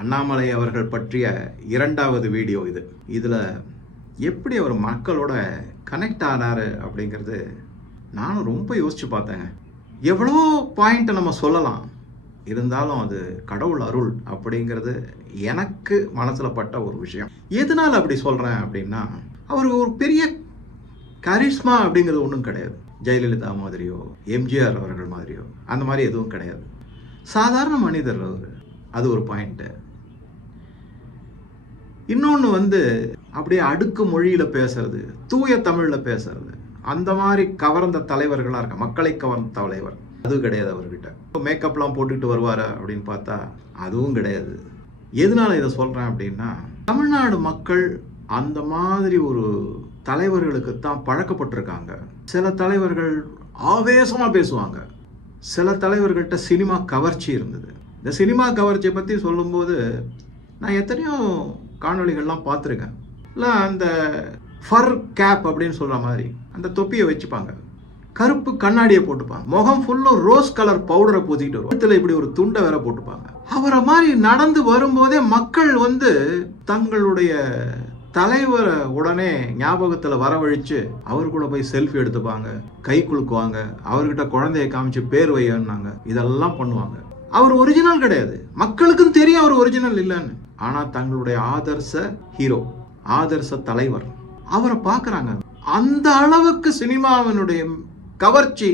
அண்ணாமலை அவர்கள் பற்றிய இரண்டாவது வீடியோ இது. இதில் எப்படி அவர் மக்களோட கனெக்ட் ஆனார் அப்படிங்கிறது நானும் ரொம்ப யோசித்து பார்த்தேங்க. எவ்வளோ பாயிண்ட்டை நம்ம சொல்லலாம், இருந்தாலும் அது கடவுள் அருள் அப்படிங்கிறது எனக்கு மனசில் பட்ட ஒரு விஷயம். எதனால் அப்படி சொல்கிறேன் அப்படின்னா, அவர் ஒரு பெரிய கரிஷ்மா அப்படிங்கிறது ஒன்றும் கிடையாது. ஜெயலலிதா மாதிரியோ எம்ஜிஆர் அவர்கள் மாதிரியோ அந்த மாதிரி எதுவும் கிடையாது. சாதாரண மனிதர் அவர். அது ஒரு பாயிண்ட்டு. இன்னொன்று அப்படியே அடுக்கு மொழியில் பேசுறது, தூய தமிழில் பேசுறது, அந்த மாதிரி கவர்ந்த தலைவர்களாக இருக்க, மக்களை கவர்ந்த தலைவர் அது கிடையாது அவர்கிட்ட. மேக்கப்லாம் போட்டுக்கிட்டு வருவார் அப்படின்னு பார்த்தா அதுவும் கிடையாது. எதனால இதை சொல்கிறேன் அப்படின்னா, தமிழ்நாடு மக்கள் அந்த மாதிரி ஒரு தலைவர்களுக்கு தான் பழக்கப்பட்டிருக்காங்க. சில தலைவர்கள் ஆவேசமாக பேசுவாங்க, சில தலைவர்கள்ட்ட சினிமா கவர்ச்சி இருந்தது. இந்த சினிமா கவர்ச்சியை பற்றி சொல்லும்போது நான் எத்தனையோ காணொளிகள்லாம் பார்த்துருக்கேன். இல்லை, அந்த ஃபர் கேப் அப்படின்னு சொல்கிற மாதிரி அந்த தொப்பியை வச்சுப்பாங்க, கருப்பு கண்ணாடியை போட்டுப்பாங்க, முகம் ஃபுல்லும் ரோஸ் கலர் பவுடரை பூசிக்கிட்டு வரும், இப்படி ஒரு துண்டை வேற போட்டுப்பாங்க. அவரை மாதிரி நடந்து வரும்போதே மக்கள் தங்களுடைய தலைவரை உடனே ஞாபகத்தில் வரவழைச்சு அவர் கூட போய் செல்ஃபி எடுத்துப்பாங்க, கை குலுக்குவாங்க, அவர்கிட்ட குழந்தைய காமிச்சு பேர் வையன்னாங்க, இதெல்லாம் பண்ணுவாங்க. அவர் ஒரிஜினல் கிடையாது, மக்களுக்கும் தெரியும் அவர் ஒரிஜினல் இல்லைன்னு. ஆனால் தங்களுடைய ஆதர்ச ஹீரோ, ஆதர்ச தலைவர், அவரை பார்க்குறாங்க. அந்த அளவுக்கு சினிமாவினுடைய கவர்ச்சி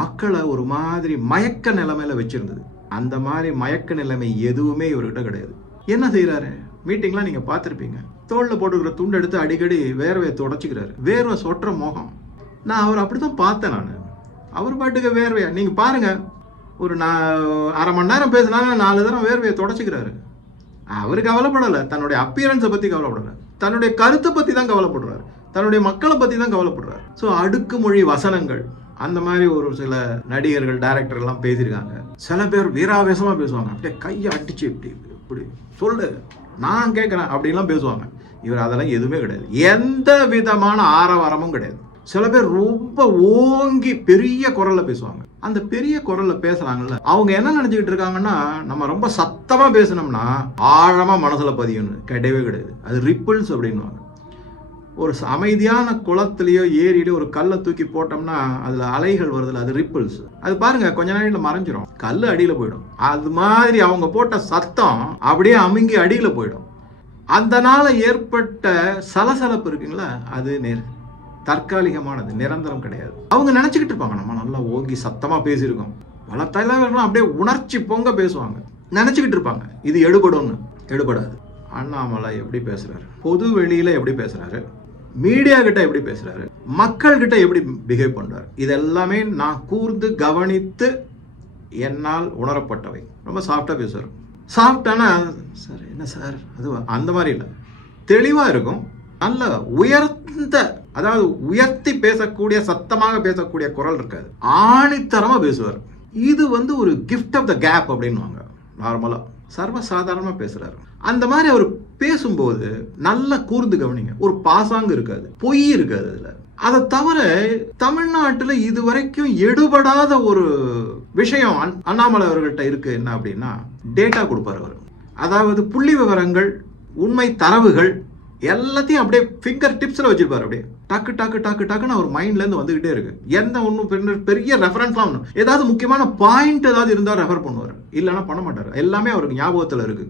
மக்களை ஒரு மாதிரி மயக்க நிலைமையில வச்சிருந்தது. அந்த மாதிரி மயக்க நிலைமை எதுவுமே இவர்கிட்ட கிடையாது. என்ன செய்யறாரு? மீட்டிங்லாம் நீங்க பார்த்துருப்பீங்க, தோளில் போட்டுக்கிற துண்டு எடுத்து அடிக்கடி வேர்வையை தொடச்சிக்கிறாரு, வேர்வை சொட்டுற முகம். நான் அவர் அப்படிதான் பார்த்தேன். நான் அவர் பாட்டுக்கு வேர்வையா நீங்க பாருங்க, ஒரு அரை மணி நேரம் பேசினாலும் 4 தரம் வேர்வையை தொடச்சிக்கிறாரு. அவரு கவலைப்படலை, தன்னுடைய அப்பியரன்ஸை பத்தி கவலைப்படலை, தன்னுடைய கருத்தை பத்தி தான் கவலைப்படுறாரு, தன்னுடைய மக்களை பத்தி தான் கவலைப்படுறாரு. ஸோ அடுக்குமொழி வசனங்கள் அந்த மாதிரி ஒரு சில நடிகர்கள், டைரக்டர்லாம் பேசியிருக்காங்க. சில பேர் வீராவேசமா பேசுவாங்க, அப்படியே கையை அடிச்சு இப்படி சொல்லு நான் கேட்குறேன் அப்படின்லாம் பேசுவாங்க. இவர் அதெல்லாம் எதுவுமே கிடையாது, எந்த விதமான ஆரவாரமும் கிடையாது. சில பேர் ரொம்ப ஓங்கி பெரிய குரல்ல பேசுவாங்க. அந்த பெரிய குரல்ல பேசுறாங்கல்ல, அவங்க என்ன நினைச்சுக்கிட்டு இருக்காங்கன்னா, நம்ம ரொம்ப சத்தமா பேசணும்னா ஆழமா மனசுல பதியணும். கிடையவே கிடையாது. அது ரிப்பிள்ஸ் அப்படின்வாங்க. ஒரு அமைதியான குளத்திலேயோ ஏரியிலோ ஒரு கல்லை தூக்கி போட்டோம்னா அதுல அலைகள் வருதுல, அது ரிப்பிள்ஸ். அது பாருங்க கொஞ்ச நேரம் மறைஞ்சிரும், கல்லு அடியில போயிடும். அது மாதிரி அவங்க போட்ட சத்தம் அப்படியே அமுங்கி அடியில போயிடும். அதனால ஏற்பட்ட சலசலப்பு இருக்குங்களா, அது தற்காலிகமானது, நிரந்தரம் கிடையாது. அவங்க நினைச்சுக்கிட்டு இருப்பாங்க, நம்ம நல்லா ஓங்கி சத்தமா பேசியிருக்கோம். பல தலைவர்கள்லாம் அப்படியே உணர்ச்சி பொங்க பேசுவாங்க, நினைச்சுக்கிட்டு இருப்பாங்க இது எடுபடும்னு. எடுபடாது. அண்ணாமலை எப்படி பேசுறாரு, பொது வெளியில எப்படி பேசுறாரு, மீடியா கிட்ட எப்படி பேசுறாரு, மக்கள் கிட்ட எப்படி பிஹேவ் பண்றாரு, இதெல்லாமே நான் கூர்ந்து கவனித்து என்னால் உணரப்பட்டவை. ரொம்ப சாஃப்டா பேசுறாரு. சாஃப்டானா சார் என்ன சார் அது அந்த மாதிரி இல்லை, தெளிவா இருக்கும். நல்ல உயர்ந்த, அதாவது உயர்த்தி பேசக்கூடிய, சத்தமாக பேசக்கூடிய குரல் இருக்காது, ஆணித்தரமா பேசுவார். இது ஒரு கிஃப்ட் ஆஃப் த கேப் அப்படின்னுவாங்க. நார்மலா சர்வசாதாரணமா பேசுறாரு. அந்த மாதிரி அவர் பேசும்போது நல்லா கூர்ந்து கவனிங்க, ஒரு பாசாங்கு இருக்காது, பொய் இருக்காது அதுல. அதை தவிர தமிழ்நாட்டுல இதுவரைக்கும் எடுபடாத ஒரு விஷயம் அண்ணாமலை அவர்கள்ட்ட இருக்கு. என்ன அப்படின்னா, டேட்டா கொடுப்பாரு அவர். அதாவது புள்ளி விவரங்கள், உண்மை தரவுகள் எல்லாத்தையும் அப்படியே ஃபிங்கர் டிப்ஸ்ல வச்சிருப்பாரு. அப்படியே டக்கு டக்கு டக்கு டக்குன்னு அவர் மைண்ட்ல இருந்து வந்துகிட்டே இருக்கு. எந்த ஒன்றும் பெரிய ரெஃபரன்ஸ்லாம் ஒன்றும், ஏதாவது முக்கியமான பாயிண்ட் ஏதாவது இருந்தா ரெஃபர் பண்ணுவார், இல்லைன்னா பண்ண மாட்டார். எல்லாமே அவருக்கு ஞாபகத்துல இருக்கு.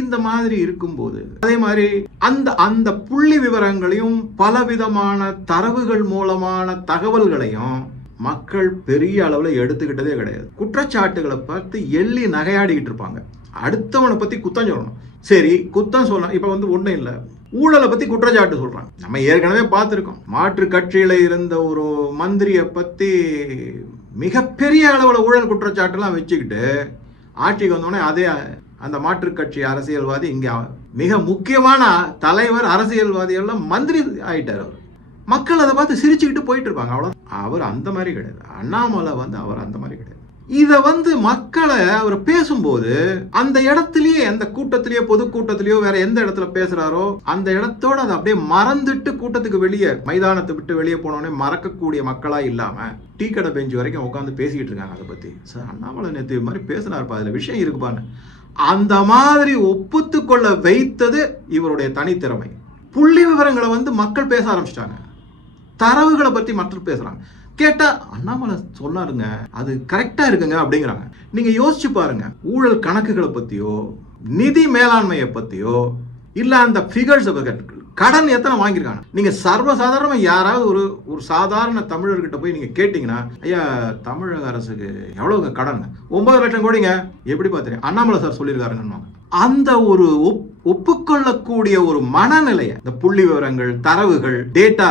இந்த மாதிரி இருக்கும்போது அதே மாதிரி அந்த அந்த புள்ளி விவரங்களையும் பலவிதமான தரவுகள் மூலமான தகவல்களையும் மக்கள் பெரிய அளவுல எடுத்துக்கிட்டதே கிடையாது. குற்றச்சாட்டுகளை பார்த்து எள்ளி நகையாடிக்கிட்டு இருப்பாங்க. அடுத்தவனை பத்தி குத்தம் சொல்லணும், சரி குத்தம் சொல்லலாம். இப்ப ஒண்ணும் இல்லை, ஊழலை பத்தி குற்றச்சாட்டு சொல்றாங்க. நம்ம ஏற்கனவே பார்த்திருக்கோம், மாற்று கட்சியில இருந்த ஒரு மந்திரியை பத்தி மிகப்பெரிய அளவுல ஊழல் குற்றச்சாட்டுலாம் வச்சுக்கிட்டு ஆட்சிக்கு வந்தோடனே அதே அந்த மாற்று கட்சி அரசியல்வாதி இங்க மிக முக்கியமான தலைவர், அரசியல்வாதி எல்லாம் மந்திரி ஆயிட்டார். அவர் மக்கள் அதை பார்த்து சிரிச்சுக்கிட்டு போயிட்டு இருப்பாங்க. அவ்வளவு. அவர் அந்த மாதிரி கிடையாது. அண்ணாமலை அவர் அந்த மாதிரி கிடையாது. இத மக்களை அவர் பேசும்போது அந்த இடத்துலயே, அந்த கூட்டத்திலேயோ பொதுக்கூட்டத்திலேயோ வேற எந்த இடத்துல பேசுறாரோ அந்த இடத்தோட அதை அப்படியே மறந்துட்டு கூட்டத்துக்கு வெளியே, மைதானத்தை விட்டு வெளியே போனோடனே மறக்கக்கூடிய மக்களா இல்லாம டீ கடை பெஞ்சு வரைக்கும் உட்காந்து பேசிக்கிட்டு இருக்காங்க. அதை பத்தி சார் அண்ணாமலை நேற்று மாதிரி பேசினாருப்பா, அதுல விஷயம் இருக்குப்பான்னு. அந்த மாதிரி ஒப்புத்துக்கொள்ள வைத்தது இவருடைய தனித்திறமை. புள்ளி விவரங்களை மக்கள் பேச ஆரம்பிச்சிட்டாங்க, தரவுகளை பத்தி மக்கள் பேசுறாங்க. கேட்டா அண்ணாமலை சொன்னாருங்க, அது கரெக்டா இருக்குங்க அப்படிங்கிறாங்க. நீங்க யோசிச்சு பாருங்க, ஊழல் கணக்குகளை பத்தியோ நிதி மேலாண்மையை பத்தியோ இல்ல அந்த ஃபிகர்ஸ், கடன் எத்தனை வாங்கியிருக்காங்க, நீங்க சர்வசாதாரணமா யாராவது ஒரு சாதாரண தமிழர்கிட்ட போய் நீங்க கேட்டீங்கன்னா, ஐயா தமிழக அரசுக்கு எவ்வளவு கடன்? 9 லட்சம் கோடிங்க. எப்படி பார்த்தீங்க? அண்ணாமலை சார் சொல்லியிருக்காருன்னு. அந்த ஒரு ஒப்புக்கொள்ளக்கூடிய ஒரு மனநிலையை, இந்த புள்ளி விவரங்கள், தரவுகள், டேட்டா,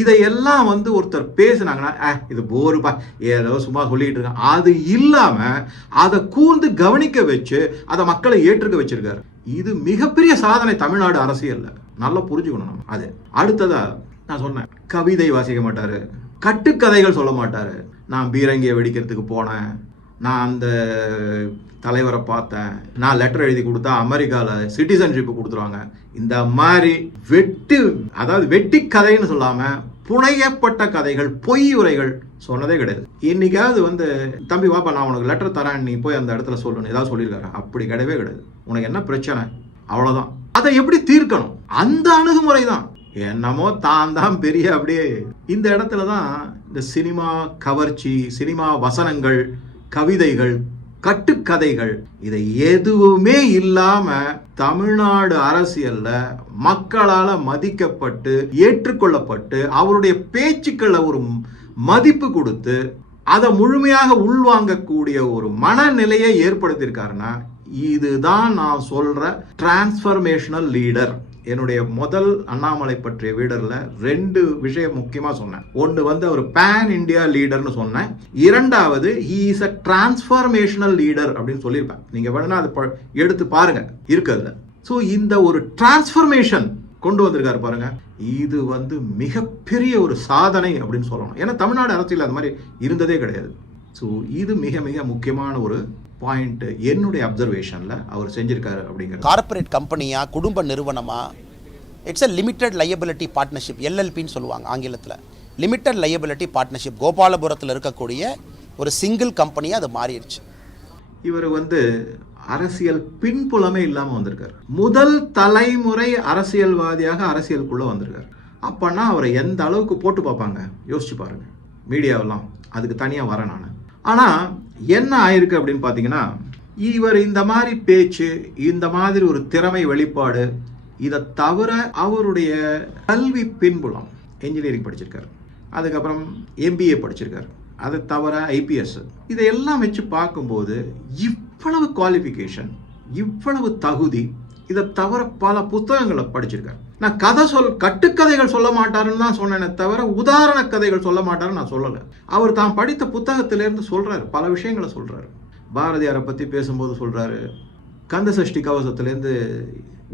இதையெல்லாம் ஒருத்தர் பேசினாங்கன்னா இது போருப்பா ஏதோ சும்மா சொல்லிட்டு இருக்காங்க, அது இல்லாம அதை கூர்ந்து கவனிக்க வச்சு அதை மக்களை ஏற்றுக்க வச்சிருக்காரு. இது மிகப்பெரிய சாதனை தமிழ்நாடு அரசியல்ல. நல்லா புரிஞ்சுக்கணும் நம்ம. அது அடுத்ததா நான் சொன்னேன், கவிதை வாசிக்க மாட்டாரு, கட்டுக்கதைகள் சொல்ல மாட்டாரு. நான் பீரங்கியை வெடிக்கிறதுக்கு போனேன், நான் அந்த தலைவரை பார்த்தேன், நான் லெட்டர் எழுதி கொடுத்தா அமெரிக்காவில் சிட்டிசன்ஷிப் கொடுத்துருவாங்க, இந்த மாதிரி வெட்டி கதைன்னு சொல்லாம புனையப்பட்ட கதைகள், பொய் உரைகள் சொன்னதே கிடையாது. இன்னைக்காவது தம்பி வாப்பா நான் உனக்கு லெட்டர் தரேன், நீ போய் அந்த இடத்துல சொல்லணும் ஏதாவது சொல்லியிருக்காரு? அப்படி கிடையவே கிடையாது. உனக்கு என்ன பிரச்சனை, அவ்வளவுதான். அதை எப்படி தீர்க்கணும், அந்த அணுகுமுறை தான். என்னமோ தான் பெரிய அப்படியே. இந்த இடத்துலதான் இந்த சினிமா கவர்ச்சி, சினிமா வசனங்கள், கவிதைகள், கட்டுக்கதைகள், இதை எதுவுமே இல்லாம தமிழ்நாடு அரசியல்ல மக்களால மதிக்கப்பட்டு ஏற்றுக்கொள்ளப்பட்டு அவருடைய பேச்சுக்களை ஒரு மதிப்பு கொடுத்து அதை முழுமையாக உள்வாங்கக்கூடிய ஒரு மனநிலையை ஏற்படுத்தியிருக்காருன்னா, இதுதான் நான் சொல்ற டிரான்ஸ்ஃபர்மேஷனல் லீடர். என்னுடைய முதல் அண்ணாமலை பற்றிய வீடர்ல 2 விஷயம் முக்கியமா சொன்னேன். ஒன்று அவர் பேன் இந்தியா லீடர்னு சொன்னேன். இரண்டாவது he is a transformational leader அப்படின்னு சொல்லியிருப்பேன். நீங்க வேணா அதை எடுத்து பாருங்க, இருக்குதுல. ஸோ இந்த ஒரு டிரான்ஸ்ஃபர்மேஷன் கொண்டு வந்திருக்காரு பாருங்க, இது மிகப்பெரிய ஒரு சாதனை அப்படின்னு சொல்லணும். ஏன்னா தமிழ்நாடு அரசியல் அது மாதிரி இருந்ததே கிடையாது. ஸோ இது மிக மிக முக்கியமான ஒரு பாயிண்ட் என்னுடைய அப்சர்வேஷன்ல அவர் செஞ்சிருக்காரு அப்படிங்கிறது. கார்ப்பரேட் கம்பெனியா, குடும்ப நிறுவனமா, it's a limited liability partnership, எல்எல்பின்னு சொல்லுவாங்க ஆங்கிலத்தில். லிமிடெட் லையபிலிட்டி பார்ட்னர்ஷிப் கோபாலபுரத்தில் இருக்கக்கூடிய ஒரு சிங்கிள் கம்பெனியாக அது மாறிடுச்சு. இவர் அரசியல் பின்புலமே இல்லாமல் வந்திருக்காரு. முதல் தலைமுறை அரசியல்வாதியாக அரசியலுக்குள்ள வந்திருக்காரு. அப்பன்னா அவரை எந்த அளவுக்கு போட்டு பார்ப்பாங்க யோசிச்சு பாருங்க. மீடியாவெல்லாம் அதுக்கு தனியாக வரேன் நான். ஆனால் என்ன ஆயிருக்கு அப்படின்னு பார்த்தீங்கன்னா, இவர் இந்த மாதிரி பேச்சு, இந்த மாதிரி ஒரு திறமை வெளிப்பாடு, இதை தவிர அவருடைய கல்வி பின்புலம், என்ஜினியரிங் படிச்சிருக்காரு, அதுக்கப்புறம் MBA படிச்சிருக்காரு, அதை தவிர IPS, இதையெல்லாம் வச்சு பார்க்கும்போது இவ்வளவு குவாலிஃபிகேஷன், இவ்வளவு தகுதி, இதை தவிர பல புத்தகங்களை படிச்சிருக்காரு. நான் கட்டுக்கதைகள் சொல்ல மாட்டாருன்னு தான் சொன்னேனே தவிர உதாரண கதைகள் சொல்ல மாட்டாருன்னு நான் சொல்லலை. அவர் தான் படித்த புத்தகத்திலேருந்து சொல்றாரு, பல விஷயங்களை சொல்றாரு. பாரதியாரை பத்தி பேசும்போது சொல்றாரு, கந்தசஷ்டி கவசத்திலேருந்து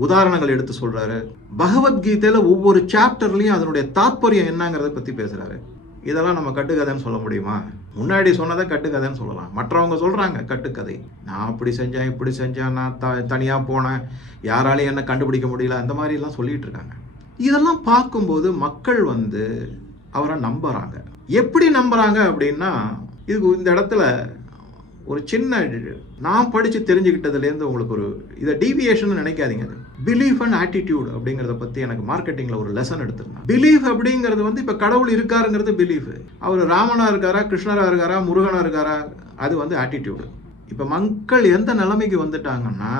உதாரணங்கள் எடுத்து சொல்றாரு, பகவத்கீதையில ஒவ்வொரு சாப்டர்லயும் அதனுடைய தாற்பயம் என்னங்கிறத பத்தி பேசுறாரு. இதெல்லாம் நம்ம கட்டுக்கதைன்னு சொல்ல முடியுமா? முன்னாடி சொன்னதை கட்டுக்கதைன்னு சொல்லலாம். மற்றவங்க சொல்றாங்க கட்டுக்கதை, நான் அப்படி செஞ்சேன், இப்படி செஞ்சேன், நான் தனியா போனேன், யாராலையும் என்ன கண்டுபிடிக்க முடியல, அந்த மாதிரி எல்லாம் சொல்லிட்டு இருக்காங்க. இதெல்லாம் பார்க்கும்போது மக்கள் அவரை நம்புறாங்க. எப்படி நம்புறாங்க அப்படின்னா, இதுக்கு இந்த இடத்துல ஒரு சின்ன நான் படிச்சு தெரிஞ்சுக்கிட்டதுலேருந்து உங்களுக்கு ஒரு இதை டீவியேஷன் நினைக்காதீங்க. பிலீஃப் அண்ட் ஆட்டிடியூட் அப்படிங்கிறத பற்றி எனக்கு மார்க்கெட்டிங்கில் ஒரு லெசன் எடுத்திருந்தேன். பிலீஃப் அப்படிங்கிறது இப்போ கடவுள் இருக்காருங்கிறது பிலீஃப். அவர் ராமனா இருக்காரா, கிருஷ்ணரா இருக்காரா, முருகனா இருக்காரா, அது ஆட்டிடியூடு. இப்போ மக்கள் எந்த நிலைமைக்கு வந்துட்டாங்கன்னா,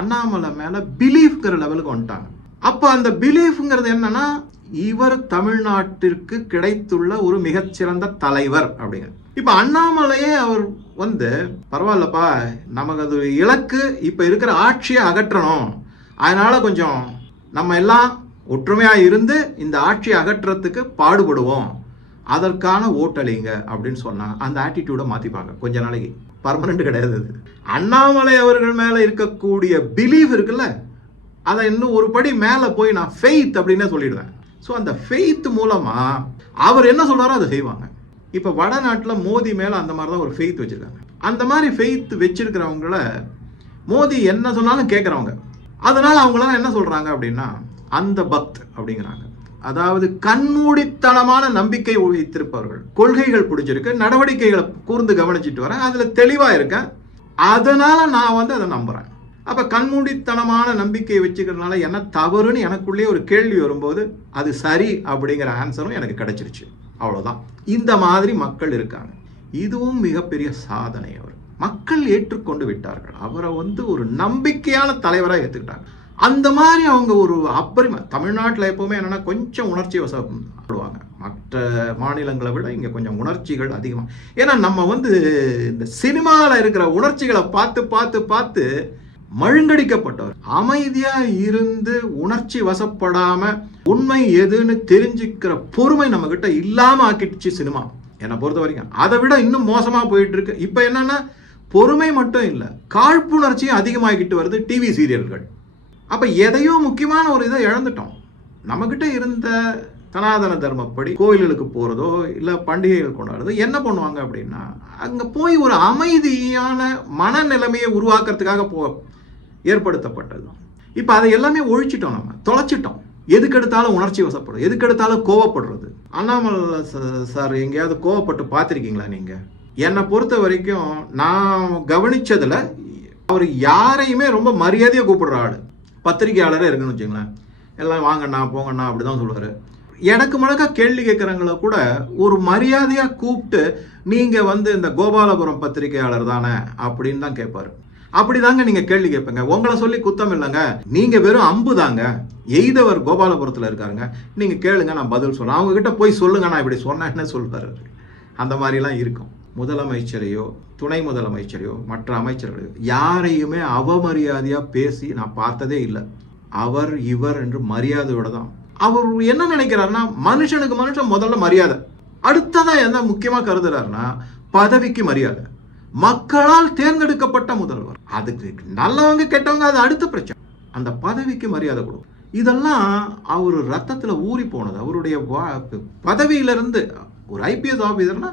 அண்ணாமலை மேலே பிலீஃப்ங்கிற லெவலுக்கு வந்துட்டாங்க. அப்போ அந்த பிலீஃப்ங்கிறது என்னன்னா, இவர் தமிழ்நாட்டிற்கு கிடைத்துள்ள ஒரு மிகச்சிறந்த தலைவர் அப்படிங்கிற. இப்ப அண்ணாமலையே அவர் பரவாயில்லப்பா, நமக்கு அது இலக்கு, இப்ப இருக்கிற ஆட்சியை அகற்றணும், அதனால கொஞ்சம் நம்ம எல்லாம் ஒற்றுமையா இருந்து இந்த ஆட்சியை அகற்றத்துக்கு பாடுபடுவோம், அதற்கான ஓட்டளிங்க அப்படின்னு சொன்னா அந்த ஆட்டிடியூட மாத்திப்பாங்க கொஞ்ச நாளைக்கு. பர்மனன்ட் கிடையாது. அண்ணாமலை அவர்கள் மேல இருக்கக்கூடிய பிலீஃப் இருக்குல்ல, அதை இன்னும் ஒரு படி மேல போய் நான் ஃபெய்த் அப்படின்னே சொல்லிடுவேன். ஸோ அந்த ஃபெய்த் மூலமா அவர் என்ன சொல்றாரோ அதை செய்வாங்க. இப்போ வடநாட்டில் மோடி மேலே அந்த மாதிரி தான் ஒரு ஃபெய்த் வச்சுருக்காங்க. அந்த மாதிரி ஃபெய்த் வச்சிருக்கிறவங்கள மோடி என்ன சொன்னாலும் கேட்குறவங்க. அதனால அவங்களாம் என்ன சொல்கிறாங்க அப்படின்னா அந்த பக்த் அப்படிங்கிறாங்க. அதாவது கண்மூடித்தனமான நம்பிக்கை வைத்திருப்பவர்கள், கொள்கைகள் பிடிச்சிருக்கு, நடவடிக்கைகளை கூர்ந்து கவனிச்சுட்டு வரேன், அதில் தெளிவாக இருக்கேன், அதனால நான் வந்து அதை நம்புறேன். அப்ப கண்மூடித்தனமான நம்பிக்கையை வச்சுக்கிறதுனால என்ன தவறுன்னு எனக்குள்ளே ஒரு கேள்வி வரும்போது அது சரி அப்படிங்கிற ஆன்சரும் எனக்கு கிடைச்சிருச்சு. அவ்வளவுதான். இந்த மாதிரி மக்கள் இருக்காங்க. இதுவும் மிகப்பெரிய சாதனை. அவர் மக்கள் ஏற்றுக்கொண்டு விட்டார்கள். அவரை வந்து ஒரு நம்பிக்கையான தலைவராக ஏற்றுக்கிட்டாங்க. அந்த மாதிரி அவங்க ஒரு தமிழ்நாட்டில் எப்பவுமே என்னன்னா கொஞ்சம் உணர்ச்சி வசப்படுவாங்க. மற்ற மாநிலங்களை விட இங்கே கொஞ்சம் உணர்ச்சிகள் அதிகமாக. ஏன்னா நம்ம வந்து இந்த சினிமாவில் இருக்கிற உணர்ச்சிகளை பார்த்து பார்த்து பார்த்து மழுங்கடிக்கப்பட்டவர். அமைதியா இருந்து உணர்ச்சி வசப்படாம உண்மை எதுன்னு தெரிஞ்சுக்கிற பொறுமை நம்ம கிட்ட இல்லாம ஆக்கிடுச்சு சினிமா என்னை பொறுத்த வரைக்கும். அதை விட இன்னும் மோசமா போயிட்டு இருக்கு. இப்ப என்னன்னா பொறுமை மட்டும் இல்ல, காழ்ப்புணர்ச்சியும் அதிகமாகிட்டு வருது டிவி சீரியல்கள். அப்ப எதையோ முக்கியமான ஒரு இதை இழந்துட்டோம். நம்ம கிட்ட இருந்த சனாதன தர்மப்படி கோயில்களுக்கு போறதோ இல்ல பண்டிகைகள் கொண்டாடுறதோ என்ன பண்ணுவாங்க அப்படின்னா, அங்க போய் ஒரு அமைதியான மனநிலைமையை உருவாக்குறதுக்காக ஏற்படுத்தப்பட்டது. இப்ப அதை எல்லாமே ஒழிச்சிட்டோம், நம்ம தொலைச்சிட்டோம். எதுக்கெடுத்தாலும் உணர்ச்சி வசப்படும், எதுக்கெடுத்தாலும் கோவப்படுறது. அண்ணாமலை சார் எங்கேயாவது கோவப்பட்டு பார்த்துருக்கீங்களா நீங்க? என்னை பொறுத்த வரைக்கும் நான் கவனிச்சதுல அவர் யாரையுமே ரொம்ப மரியாதையா கூப்பிடுற ஆளு. பத்திரிகையாளரே இருக்குன்னு வச்சுங்களேன், எல்லாம் வாங்கண்ணா போங்கண்ணா அப்படிதான் சொல்லுவாரு. எனக்கு முழக்க கேள்வி கேட்குறவங்கள கூட ஒரு மரியாதையா கூப்பிட்டு நீங்க வந்து இந்த கோபாலபுரம் பத்திரிகையாளர் தானே அப்படின்னு தான் கேட்பாரு. அப்படிதாங்க நீங்க கேள்வி கேட்பீங்க. உங்களை சொல்லி குத்தம் இல்லைங்க, நீங்க வெறும் அம்பு தாங்க. எய்தவர் கோபாலபுரத்துல இருக்காருங்க, நீங்க கேளுங்க நான் பதில் சொல்றேன். அவங்க கிட்ட போய் சொல்லுங்க நான் இப்படி சொன்னேன்னு சொல்றாரு. அந்த மாதிரிலாம் இருக்கும். முதலமைச்சரையோ துணை முதலமைச்சரையோ மற்ற அமைச்சர்களையோ யாரையுமே அவமரியாதையா பேசி நான் பார்த்ததே இல்லை. அவர் இவர் என்று மரியாதையோட தான். அவர் என்ன நினைக்கிறாருன்னா, மனுஷனுக்கு மனுஷன் முதல்ல மரியாதை, அடுத்ததா என்ன முக்கியமா கருதுறாருன்னா பதவிக்கு மரியாதை. மக்களால் தேர்ந்தெடுக்கப்பட்ட முதல்வர், அதுக்கு நல்லவங்க கெட்டவங்க அது அடுத்த பிரச்சனை. அந்த பதவிக்கு மரியாதை கொடுக்கும். இதெல்லாம் அவர் ரத்தத்துல ஊறி போனது. அவருடைய பதவியிலிருந்து ஒரு ஐபிஎஸ் ஆபீசர்னா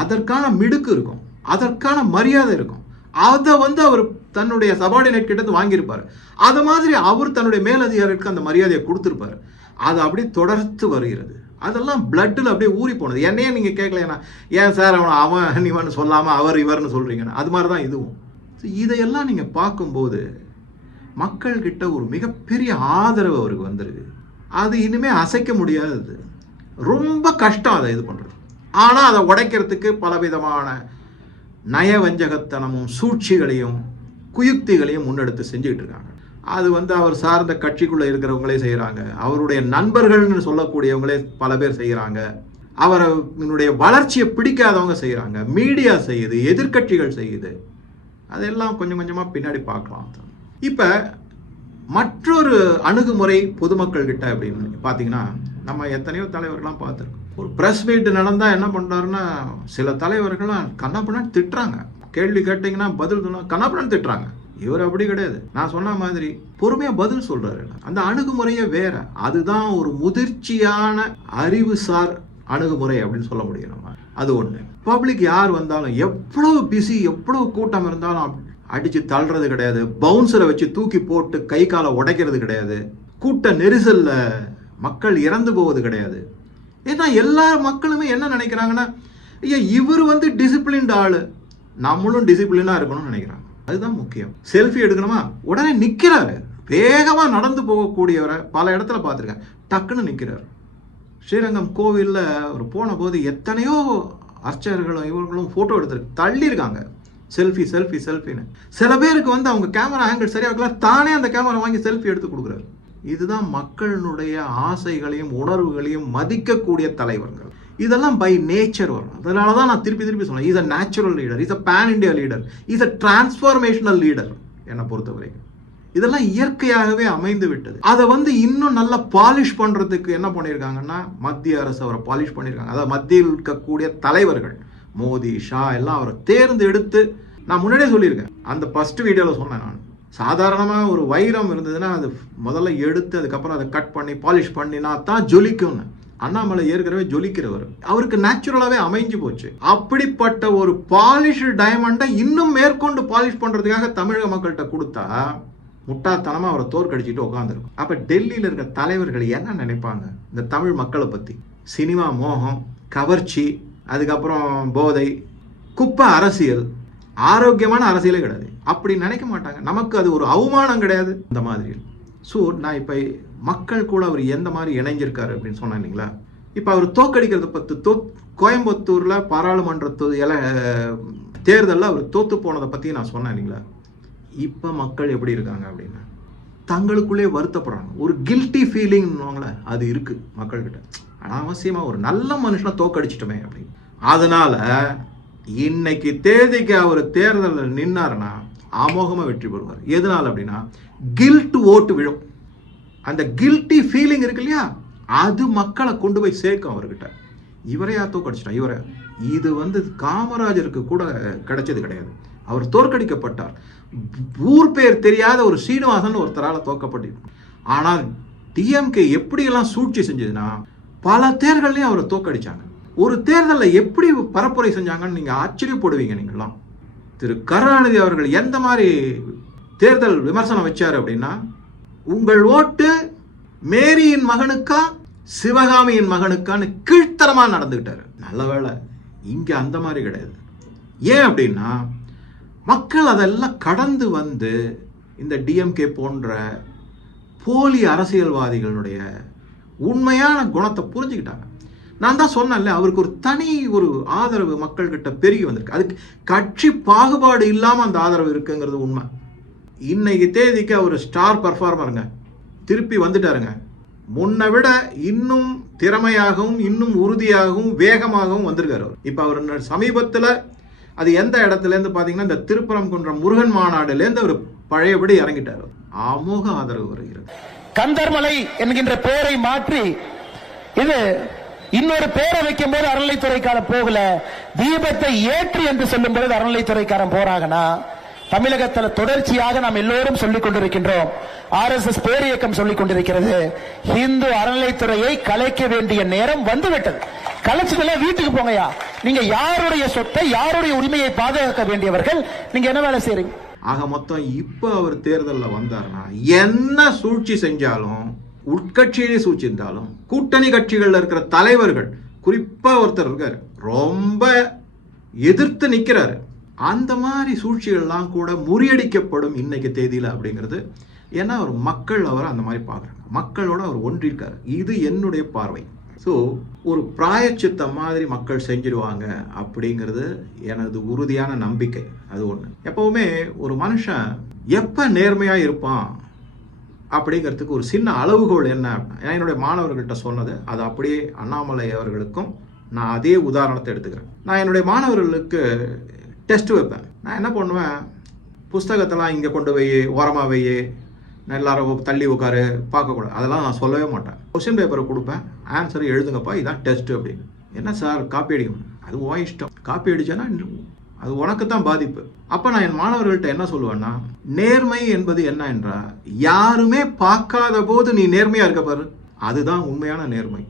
அதற்கான மிடுக்கு இருக்கும், அதற்கான மரியாதை இருக்கும். அதை வந்து அவர் தன்னுடைய சபார்டினேட் கிட்ட வாங்கியிருப்பாரு. அது மாதிரி அவர் தன்னுடைய மேலதிகாரிகளுக்கு அந்த மரியாதையை கொடுத்திருப்பாரு. அது அப்படி தொடர்ந்து வருகிறது. அதெல்லாம் பிளட்டில் அப்படியே ஊறி போனது. என்னையே நீங்க கேட்கலன்னா, ஏன் சார் அவன் இவன் சொல்லாம அவர் இவர்னு சொல்றீங்கன்னா, அது மாதிரிதான் இதுவும். இதையெல்லாம் நீங்க பார்க்கும்போது மக்கள் கிட்ட ஒரு மிகப்பெரிய ஆதரவு அவருக்கு வந்துருக்கு. அது இனிமே அசைக்க முடியாதது, ரொம்ப கஷ்டம் அதை இது பண்றது. ஆனா அதை உடைக்கிறதுக்கு பலவிதமான நயவஞ்சகத்தனமும் சூழ்ச்சிகளையும் குயுக்திகளையும் முன்னெடுத்து செஞ்சுக்கிட்டு இருக்காங்க. அது வந்து அவர் சார்ந்த கட்சிக்குள்ள இருக்கிறவங்களே செய்யறாங்க, அவருடைய நண்பர்கள்னு சொல்லக்கூடியவங்களே பல பேர் செய்யறாங்க, அவருடைய வளர்ச்சியை பிடிக்காதவங்க செய்யறாங்க, மீடியா செய்யுது, எதிர்கட்சிகள் செய்யுது. அதெல்லாம் கொஞ்சம் கொஞ்சமா பின்னாடி பார்க்கலாம். இப்ப மற்றொரு அணுகுமுறை பொதுமக்கள் கிட்ட அப்படின்னு பாத்தீங்கன்னா, நம்ம எத்தனையோ தலைவர்கள்லாம் பார்த்துருக்கோம். ஒரு பிரஸ் மீட் நடந்தா என்ன பண்றாருன்னா, சில தலைவர்கள்லாம் கண்ணாப்பண்ணான்னு திட்டுறாங்க. கேள்வி கேட்டீங்கன்னா பதில் சொன்னா கண்ணாப்பண்ணான்னு திட்டுறாங்க. இவர் அப்படி கிடையாது. நான் சொன்ன மாதிரி பொறுமையா பதில் சொல்றாரு. அந்த அணுகுமுறையே வேற. அதுதான் ஒரு முதிர்ச்சியான அறிவுசார் அணுகுமுறை அப்படின்னு சொல்ல முடியும் நம்ம. அது ஒண்ணு. பப்ளிக் யார் வந்தாலும் எவ்வளவு பிஸி, எவ்வளவு கூட்டம் இருந்தாலும் அடிச்சு தள்ளுறது கிடையாது, பவுன்சரை வச்சு தூக்கி போட்டு கை காலை உடைக்கிறது கிடையாது, கூட்ட நெரிசல்ல மக்கள் இறந்து போவது கிடையாது. ஏன்னா எல்லா மக்களுமே என்ன நினைக்கிறாங்கன்னா, ஐயா இவர் வந்து டிசிப்ளின்ட் ஆளு, நம்மளும் டிசிப்ளினா இருக்கணும்னு நினைக்கிறாங்க. அதுதான் முக்கியம். செல்ஃபி எடுக்கணுமா, உடனே நிக்கிறாரு. வேகமா நடந்து போகக்கூடியவரை பல இடத்துல பார்த்துருக்கேன், டக்குன்னு நிக்கிறாரு. ஸ்ரீரங்கம் கோவில்ல ஒரு போன போது எத்தனையோ அர்ச்சகர்களும் இவர்களும் போட்டோ எடுத்துருக்கு, தள்ளி இருக்காங்க செல்ஃபி செல்ஃபி செல்ஃபின்னு. சில பேருக்கு வந்து அவங்க கேமரா ஆங்கிள் சரியா இருக்கலாம், தானே அந்த கேமரா வாங்கி செல்ஃபி எடுத்து கொடுக்குறாரு. இதுதான் மக்களுடைய ஆசைகளையும் உணர்வுகளையும் மதிக்கக்கூடிய தலைவர்கள். இதெல்லாம் பை நேச்சர் வரும். அதனால தான் நான் திருப்பி திருப்பி சொன்னேன், is a natural leader, is a pan India leader, is a transformational leader. என்னை பொறுத்த வரைக்கும் இதெல்லாம் இயற்கையாகவே அமைந்து விட்டது. அதை வந்து இன்னும் நல்லா பாலிஷ் பண்றதுக்கு என்ன பண்ணியிருக்காங்கன்னா, மத்திய அரசு அவரை பாலிஷ் பண்ணியிருக்காங்க. அதாவது மத்தியில் இருக்கக்கூடிய தலைவர்கள் மோடி, ஷா எல்லாம் அவரை தேர்ந்தெடுத்து, நான் முன்னாடியே சொல்லியிருக்கேன், அந்த ஃபர்ஸ்ட் வீடியோவில் சொன்னேன் நான், சாதாரணமாக ஒரு வைரம் இருந்ததுன்னா அது முதல்ல எடுத்து அதுக்கப்புறம் அதை கட் பண்ணி பாலிஷ் பண்ணினா தான் ஜொலிக்கும்னு. அண்ணாமலை ஏற்கனவே ஜொலிக்கிறவர், அவருக்கு நேச்சுரலாவே அமைஞ்சு போச்சு. அப்படிப்பட்ட ஒரு பாலிஷ் டைமண்டை இன்னும் மேற்கொண்டு பாலிஷ் பண்றதுக்காக தமிழக மக்கள்கிட்ட கொடுத்தா முட்டாத்தனமா அவரை தோற்கடிச்சிட்டு உட்காந்துருக்கும். அப்ப டெல்லியில இருக்க தலைவர்கள் என்ன நினைப்பாங்க இந்த தமிழ் மக்களை பத்தி? சினிமா மோகம், கவர்ச்சி, அதுக்கப்புறம் போதை, குப்பை அரசியல், ஆரோக்கியமான அரசியலே கிடையாது. அப்படி நினைக்க மாட்டாங்க. நமக்கு அது ஒரு அவமானம் கிடையாது அந்த மாதிரி. ஸோ நான் இப்போ மக்கள் கூட அவர் எந்த மாதிரி இணைஞ்சிருக்காரு அப்படின்னு சொன்னேன் இல்லைங்களா. இப்போ அவர் தோக்கடிக்கிறத பற்றி கோயம்புத்தூரில் பாராளுமன்ற தேர்தலில் அவர் தோத்து போனதை பற்றி நான் சொன்னேன் இல்லைங்களா. இப்போ மக்கள் எப்படி இருக்காங்க அப்படின்னா தங்களுக்குள்ளே வருத்தப்படுறாங்க. ஒரு கில்ட்டி ஃபீலிங்னுவாங்களே அது இருக்குது மக்கள்கிட்ட. அனாவசியமாக ஒரு நல்ல மனுஷனை தோக்கடிச்சிட்டோமே அப்படின்னு. அதனால் இன்னைக்கு தேதிக்கு அவர் தேர்தலில் நின்னாருன்னா அமோகமாக வெற்றி பெறுவார். எதனால் அப்படின்னா கில்ட் ஓட்டு விழும். அந்த கில்ட்டி ஃபீலிங் இருக்கு இல்லையா, அது மக்களை கொண்டு போய் சேர்க்கும் அவர்கிட்ட. இவரையா தோக்கடிச்சிட்டான் இவரை. இது காமராஜருக்கு கூட கிடைச்சது கிடையாது. அவர் தோற்கடிக்கப்பட்டார். ஊர் பேர் தெரியாத ஒரு சீனிவாசன் ஒருத்தரால் தோக்கப்பட்டிருக்கும். ஆனால் டிஎம்கே எப்படியெல்லாம் சூழ்ச்சி செஞ்சதுன்னா பல தேர்தலையும் அவரை தோக்கடிச்சாங்க. ஒரு தேர்தலில் எப்படி பரப்புரை செஞ்சாங்கன்னு நீங்கள் ஆச்சரியப்படுவீங்க. நீங்களாம் திரு கருணாநிதி அவர்கள் எந்த மாதிரி தேர்தல் விமர்சனம் வச்சார் அப்படின்னா, உங்கள் ஓட்டு மேரியின் மகனுக்கா சிவகாமியின் மகனுக்கான்னு கீழ்த்தரமாக நடந்துக்கிட்டாரு. நல்ல வேளை இங்கே அந்த மாதிரி கிடையாது. ஏன் அப்படின்னா மக்கள் அதெல்லாம் கடந்து வந்து இந்த டிஎம்கே போன்ற போலி அரசியல்வாதிகளுடைய உண்மையான குணத்தை புரிஞ்சுக்கிட்டாங்க. நான் தான் சொன்னேன்ல, அவருக்கு ஒரு ஆதரவு மக்கள்கிட்ட பெருகி வந்திருக்கு. அதுக்கு கட்சி பாகுபாடு இல்லாமல் அந்த ஆதரவு இருக்குங்கிறது உண்மை. இன்னைக்கு தேதிக்கு அவர் ஸ்டார் பர்ஃபார்மருங்க, திருப்பி வந்துட்டாருங்க. முன்னை விட இன்னும் திறமையாகவும் இன்னும் உறுதியாகவும் வேகமாகவும் வந்திருக்காரு அவர். இப்போ அவர் சமீபத்தில் அது எந்த இடத்துலேருந்து பார்த்தீங்கன்னா இந்த திருப்பரங்குன்றம் முருகன் மாநாடுலேருந்து அவர் பழையபடி இறங்கிட்டார். அமோக ஆதரவு வருகிறது. கந்தர்மலை என்கின்ற பெயரை மாற்றி இது இன்னொரு பேரை வைக்கும் போது அறநிலைத்துறைக்காரன் போகல, தீபத்தை ஏற்றி என்று சொல்லும் போது அறநிலைத்துறைக்காரன் போறாங்கன்னா தமிழகத்தில் தொடர்ச்சியாக நாம் எல்லோரும் சொல்லிக் கொண்டிருக்கின்றோம். ஆர்எஸ்எஸ் பேரியக்கம் சொல்லிக் கொண்டிருக்கிறது, இந்து அறநிலைத்துறையை கலைக்க வேண்டிய நேரம் வந்துவிட்டது. கலைச்சதுல வீட்டுக்கு போங்கயா. நீங்க யாருடைய சொத்தை யாருடைய உரிமையை பாதுகாக்க வேண்டியவர்கள், நீங்க என்ன வேலை செய்றீங்க? ஆக மொத்தம் இப்போ அவர் தேர்தலில் வந்தாருன்னா என்ன சூழ்ச்சி செஞ்சாலும், உட்கட்சியிலே சூழ்ச்சி இருந்தாலும், கூட்டணி கட்சிகளில் இருக்கிற தலைவர்கள் குறிப்பாக ஒருத்தர் இருக்காரு ரொம்ப எதிர்த்து நிற்கிறாரு. அந்த மாதிரி சூழ்ச்சிகள்லாம் கூட முறியடிக்கப்படும் இன்னைக்கு தேதியில் அப்படிங்கிறது. ஏன்னா அவர் மக்கள் அவரை அந்த மாதிரி பார்க்குறாங்க, மக்களோட அவர் ஒன்றிருக்காரு. இது என்னுடைய பார்வை. ஸோ ஒரு பிராயச்சித்தம் மாதிரி மக்கள் செஞ்சிடுவாங்க அப்படிங்கிறது எனது உறுதியான நம்பிக்கை. அது ஒன்று. எப்பவுமே ஒரு மனுஷன் எப்போ நேர்மையாக இருப்பான் அப்படிங்கிறதுக்கு ஒரு சின்ன அளவுகோல் என்ன அப்படின்னா, என்னுடைய மாணவர்கள்ட்ட சொன்னது அது அப்படியே அண்ணாமலை அவர்களுக்கும் நான் அதே உதாரணத்தை எடுத்துக்கிறேன். நான் என்னுடைய மாணவர்களுக்கு டெஸ்ட் வைப்பேன். நான் என்ன பண்ணுவேன், புஸ்தகத்தெல்லாம் இங்கே கொண்டு போய் ஓரமாக வை, எல்லாரும் தள்ளி உட்காரு, பார்க்கக்கூடாது, அதெல்லாம் நான் சொல்லவே மாட்டேன். கொஸ்டின் பேப்பரை கொடுப்பேன், ஆன்சரை எழுதுங்கப்பா, இதான் டெஸ்ட்டு அப்படின்னு. என்ன சார் காப்பி அடிக்கணும்? அது ஓ இஷ்டம். காப்பி அடிச்சேன்னா அது உனக்கு தான் பாதிப்பு. அப்போ நான் என் மாணவர்கள்ட்ட என்ன சொல்லுவேன்னா, நேர்மை என்பது என்ன என்றால் யாருமே பார்க்காத போது நீ நேர்மையாக இருக்க பாரு, அதுதான் உண்மையான நேர்மை.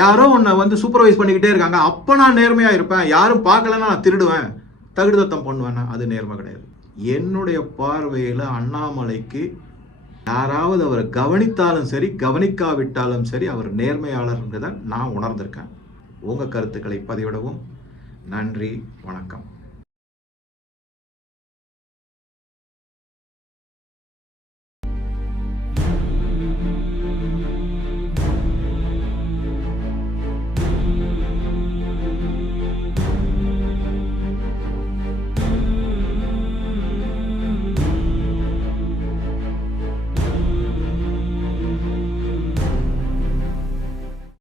யாரோ உன்னை சூப்பர்வைஸ் பண்ணிக்கிட்டே இருக்காங்க, அப்போ நான் நேர்மையாக இருப்பேன், யாரும் பார்க்கலன்னா நான் திருடுவேன், தகுடுதத்தம் பண்ணுவேன்னா அது நேர்மை கிடையாது. என்னுடைய பார்வையில் அண்ணாமலைக்கு யாராவது அவரை கவனித்தாலும் சரி கவனிக்காவிட்டாலும் சரி அவர் நேர்மையாளர் என்றதை நான் உணர்ந்திருக்கேன். உங்கள் கருத்துக்களை பதிவிடவும். நன்றி, வணக்கம்.